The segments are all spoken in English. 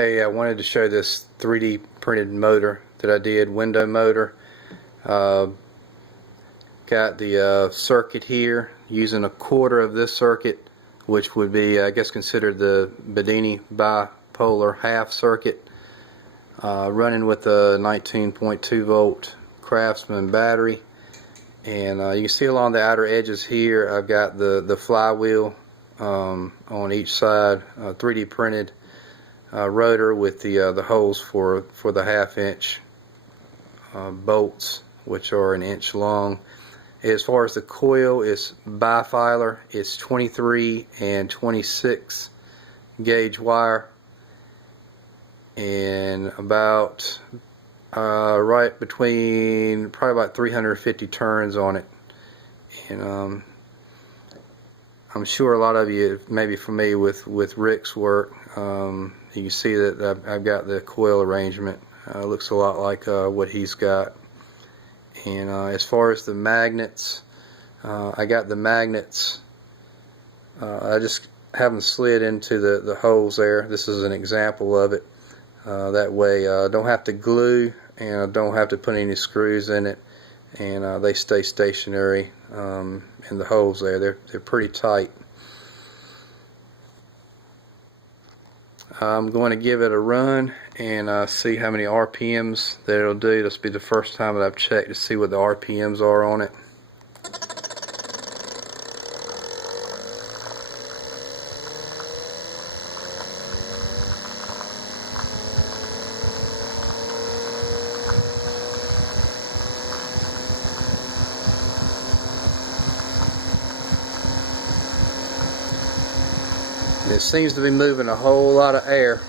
Hey, I wanted to show this 3D printed motor that I did, window motor. Got the circuit here using a quarter of this circuit, which would be, I guess, considered the Bedini bipolar half circuit, running with a 19.2 volt Craftsman battery. And you can see along the outer edges here I've got the flywheel on each side, 3D printed rotor with the holes for the 1/2 inch bolts, which are 1 inch long. As far as the coil, it's bifilar. It's 23 and 26 gauge wire, and about right between probably about 350 turns on it. And I'm sure a lot of you may be familiar with Rick's work. You can see that I've got the coil arrangement. Looks a lot like what he's got. And as far as the magnets, I got the magnets. I just have them slid into the holes there. This is an example of it. That way I don't have to glue, and I don't have to put any screws in it, and they stay stationary in the holes there. They're pretty tight. I'm going to give it a run and see how many RPMs that it'll do. This will be the first time that I've checked to see what the RPMs are on it. It seems to be moving a whole lot of air.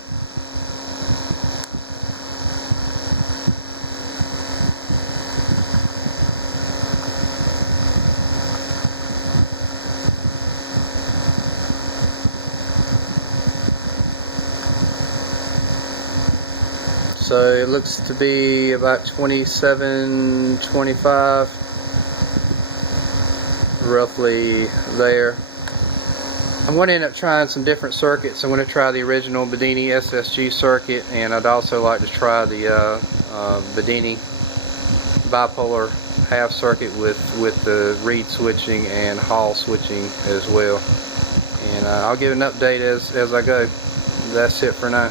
So it looks to be about 27, 25, roughly there. I'm going to end up trying some different circuits. I'm going to try the original Bedini SSG circuit, and I'd also like to try the Bedini bipolar half circuit with the reed switching and Hall switching as well. And I'll give an update as I go. That's it for now.